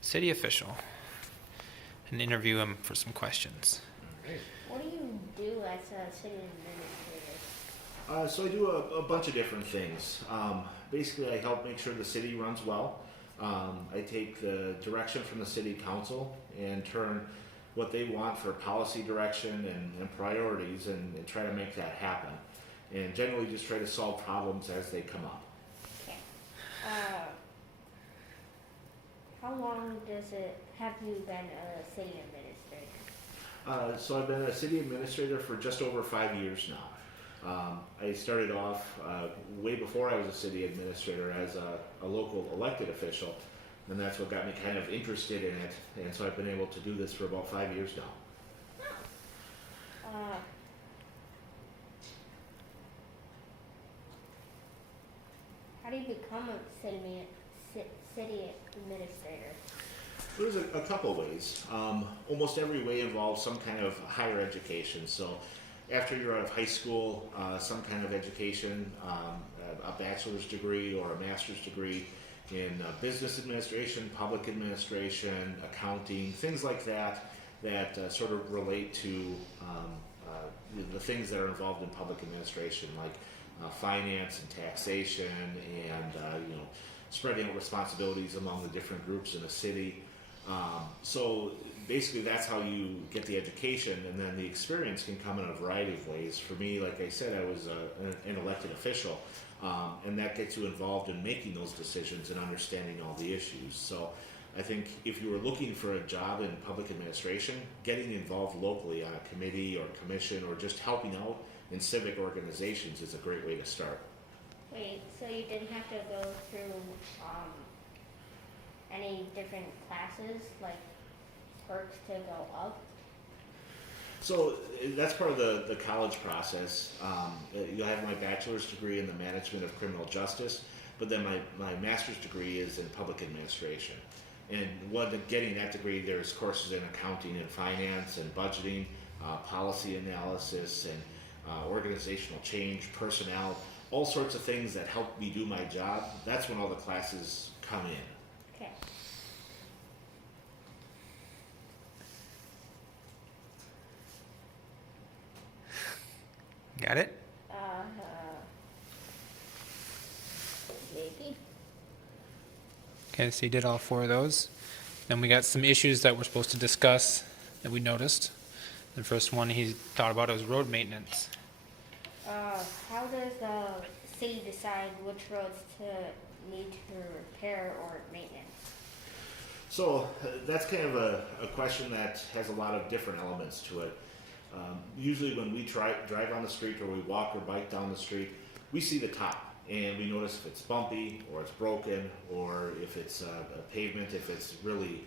city official and interview him for some questions. Great. What do you do as a city administrator? So I do a bunch of different things. Basically, I help make sure the city runs well. I take the direction from the city council and turn what they want for policy direction and priorities and try to make that happen. And generally just try to solve problems as they come up. Okay. How long have you been a city administrator? So I've been a city administrator for just over 5 years now. I started off way before I was a city administrator as a local elected official, and that's what got me kind of interested in it. And so I've been able to do this for about 5 years now. How do you become a city administrator? There's a couple ways. Almost every way involves some kind of higher education. So after you're out of high school, some kind of education, a bachelor's degree or a master's degree in business administration, public administration, accounting, things like that that sort of relate to the things that are involved in public administration, like finance and taxation and spreading out responsibilities among the different groups in a city. So basically that's how you get the education, and then the experience can come in a variety of ways. For me, like I said, I was an elected official, and that gets you involved in making those decisions and understanding all the issues. So I think if you were looking for a job in public administration, getting involved locally on a committee or commission or just helping out in civic organizations is a great way to start. Wait, so you didn't have to go through any different classes, like perks to go up? So that's part of the college process. You'll have my bachelor's degree in the management of criminal justice, but then my master's degree is in public administration. And getting that degree, there's courses in accounting and finance and budgeting, policy analysis and organizational change, personnel, all sorts of things that help me do my job. That's when all the classes come in. Okay. Got it? Maybe. Okay, so you did all 4 of those. Then we got some issues that we're supposed to discuss that we noticed. The first one he thought about was road maintenance. How does the city decide which roads to need to repair or maintenance? So that's kind of a question that has a lot of different elements to it. Usually when we drive on the street or we walk or bike down the street, we see the top and we notice if it's bumpy or it's broken or if it's a pavement, if it's really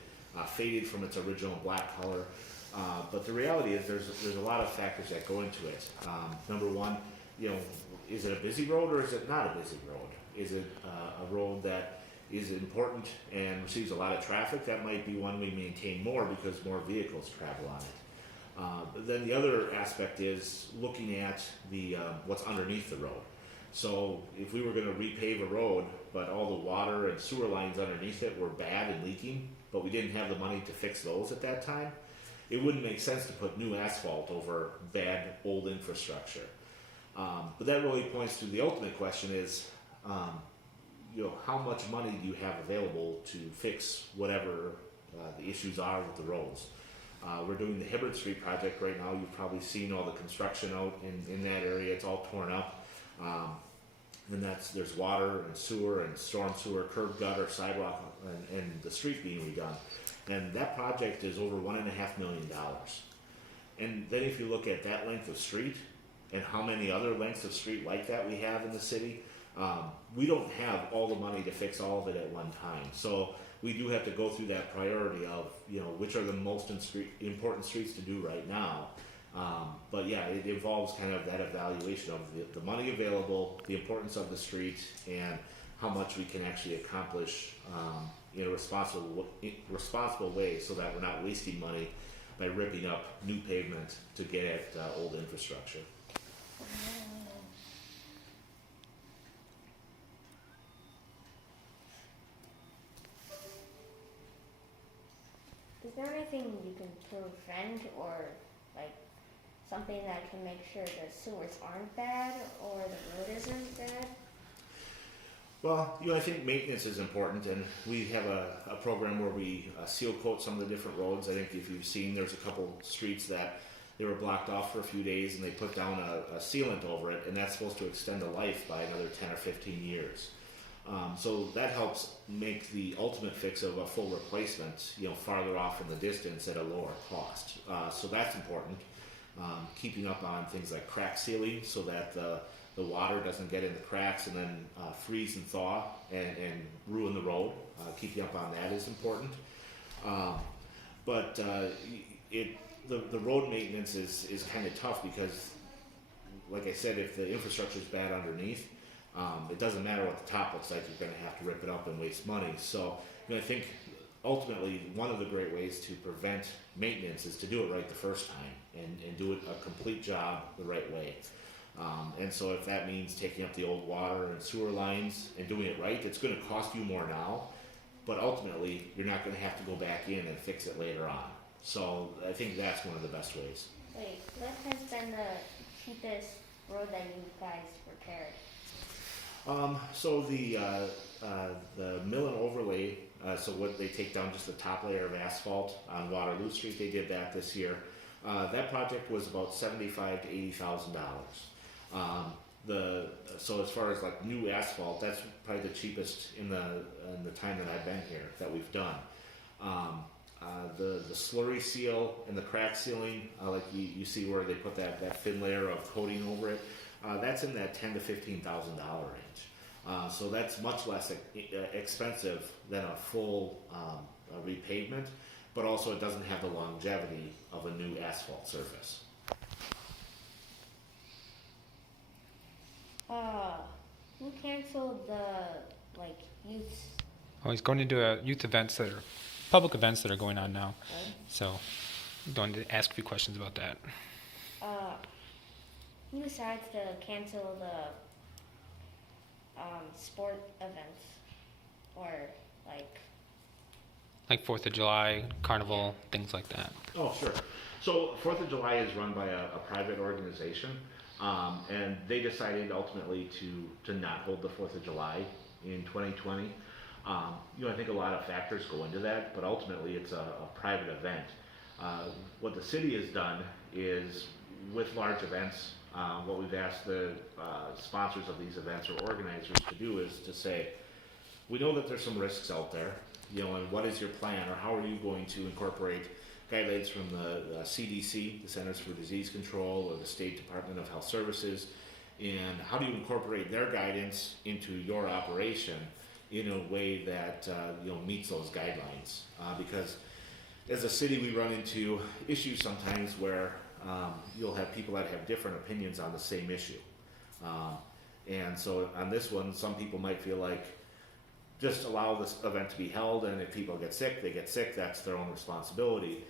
faded from its original black color. But the reality is there's a lot of factors that go into it. Number one, is it a busy road or is it not a busy road? Is it a road that is important and receives a lot of traffic? That might be one we maintain more because more vehicles travel on it. But then the other aspect is looking at the what's underneath the road. So if we were going to repave a road, but all the water and sewer lines underneath it were bad and leaking, but we didn't have the money to fix those at that time, it wouldn't make sense to put new asphalt over bad old infrastructure. But that really points to the ultimate question is, how much money do you have available to fix whatever the issues are with the roads? We're doing the Hibbard Street project right now. You've probably seen all the construction out in that area. It's all torn up. And there's water and sewer and storm sewer, curb gutter, sidewalk, and the street being redone. And that project is over $1.5 million. And then if you look at that length of street and how many other lengths of street like that we have in the city, we don't have all the money to fix all of it at one time. So we do have to go through that priority of, which are the most important streets to do right now. But yeah, it involves kind of that evaluation of the money available, the importance of the street, and how much we can actually accomplish in a responsible way so that we're not wasting money by ripping up new pavement to get at old infrastructure. Is there anything you can prevent or like something that can make sure the sewers aren't bad or the road isn't bad? Well, I think maintenance is important, and we have a program where we seal coat some of the different roads. I think if you've seen, there's a couple streets that they were blocked off for a few days, and they put down a sealant over it, and that's supposed to extend the life by another 10 or 15 years. So that helps make the ultimate fix of a full replacement, farther off in the distance at a lower cost. So that's important. Keeping up on things like crack sealing so that the water doesn't get in the cracks and then freeze and thaw and ruin the road. Keeping up on that is important. But the road maintenance is kind of tough because, like I said, if the infrastructure is bad underneath, it doesn't matter what the top looks like. You're going to have to rip it up and waste money. So I think ultimately one of the great ways to prevent maintenance is to do it right the first time and do it a complete job the right way. And so if that means taking up the old water and sewer lines and doing it right, it's going to cost you more now, but ultimately you're not going to have to go back in and fix it later on. So I think that's one of the best ways. Wait, what has been the cheapest road that you guys repaired? So the mill and overlay, so what they take down just the top layer of asphalt on Waterloo Street, they did that this year. That project was about $75,000 to $80,000. So as far as like new asphalt, that's probably the cheapest in the time that I've been here that we've done. The slurry seal and the crack sealing, like you see where they put that thin layer of coating over it, that's in that $10,000 to $15,000 range. So that's much less expensive than a full repavement, but also it doesn't have the longevity of a new asphalt surface. Who canceled the youth? Oh, he's going into youth events public events that are going on now. Right? So I'm going to ask a few questions about that. Who decides to cancel the sport events or Like 4th of July, Carnival, things like that. Oh, sure. So 4th of July is run by a private organization, and they decided ultimately to not hold the 4th of July in 2020. I think a lot of factors go into that, but ultimately it's a private event. What the city has done is, with large events, what we've asked the sponsors of these events or organizers to do is to say, we know that there's some risks out there, and what is your plan, or how are you going to incorporate guidelines from the CDC, the Centers for Disease Control, or the State Department of Health Services, and how do you incorporate their guidance into your operation in a way that meets those guidelines? Because as a city, we run into issues sometimes where you'll have people that have different opinions on the same issue. And so on this one, some people might feel like just allow this event to be held, and if people get sick, they get sick, that's their own responsibility.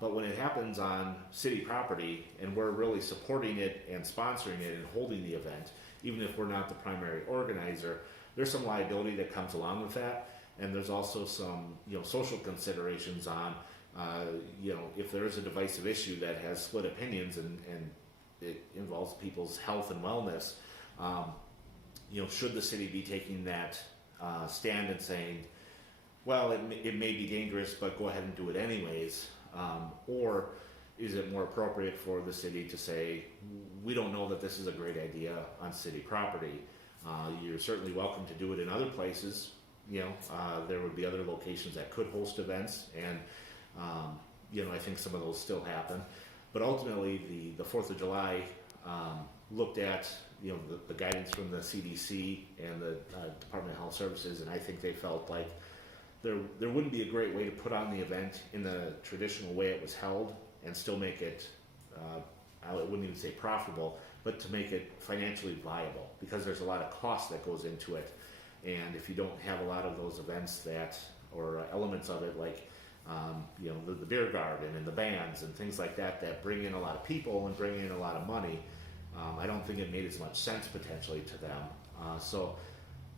But when it happens on city property and we're really supporting it and sponsoring it and holding the event, even if we're not the primary organizer, there's some liability that comes along with that. And there's also some social considerations on if there is a divisive issue that has split opinions and it involves people's health and wellness, should the city be taking that stand and saying, well, it may be dangerous, but go ahead and do it anyways? Or is it more appropriate for the city to say, we don't know that this is a great idea on city property. You're certainly welcome to do it in other places. There would be other locations that could host events, and I think some of those still happen. But ultimately, the 4th of July looked at the guidance from the CDC and the Department of Health Services, and I think they felt like there wouldn't be a great way to put on the event in the traditional way it was held and still make it, I wouldn't even say profitable, but to make it financially viable, because there's a lot of cost that goes into it. And if you don't have a lot of those events or elements of it, like the beer garden and the bands and things like that bring in a lot of people and bring in a lot of money, I don't think it made as much sense potentially to them. So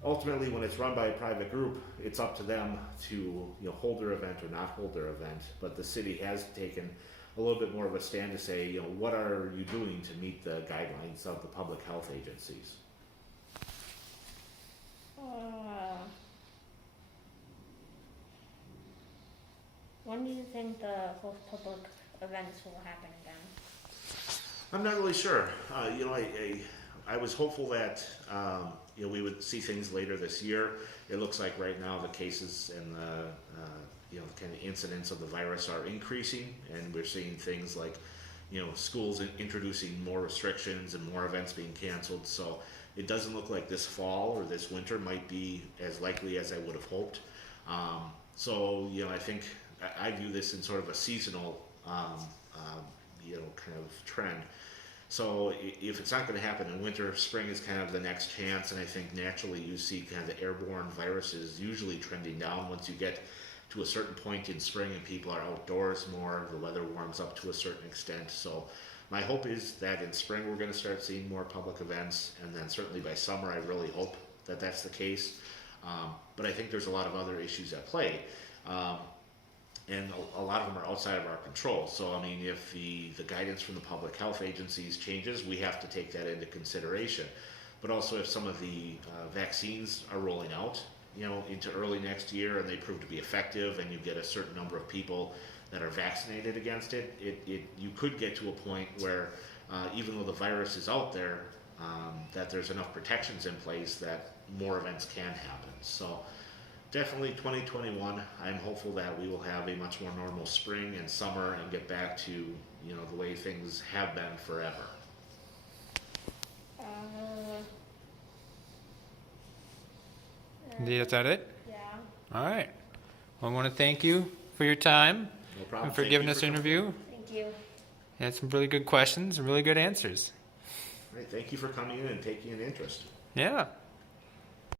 ultimately, when it's run by a private group, it's up to them to hold their event or not hold their event. But the city has taken a little bit more of a stand to say, what are you doing to meet the guidelines of the public health agencies? When do you think the whole public events will happen again? I'm not really sure. I was hopeful that we would see things later this year. It looks like right now the cases and the kind of incidents of the virus are increasing, and we're seeing things like schools introducing more restrictions and more events being canceled. So it doesn't look like this fall or this winter might be as likely as I would have hoped. I think I view this in sort of a seasonal kind of trend. So if it's not going to happen in winter, spring is kind of the next chance, and I think naturally you see kind of the airborne viruses usually trending down once you get to a certain point in spring and people are outdoors more, the weather warms up to a certain extent. So my hope is that in spring we're going to start seeing more public events, and then certainly by summer I really hope that that's the case. But I think there's a lot of other issues at play. And a lot of them are outside of our control. So, I mean, if the guidance from the public health agencies changes, we have to take that into consideration. But also if some of the vaccines are rolling out, into early next year and they prove to be effective and you get a certain number of people that are vaccinated against it, you could get to a point where even though the virus is out there, that there's enough protections in place that more events can happen. So, definitely 2021, I'm hopeful that we will have a much more normal spring and summer and get back to, the way things have been forever. Is that it? Yeah. All right. Well, I want to thank you for your time No problem. and for Thank giving you us for an coming. interview. Thank you. You had some really good questions and really good answers. Right, thank you for coming in and taking an interest. Yeah.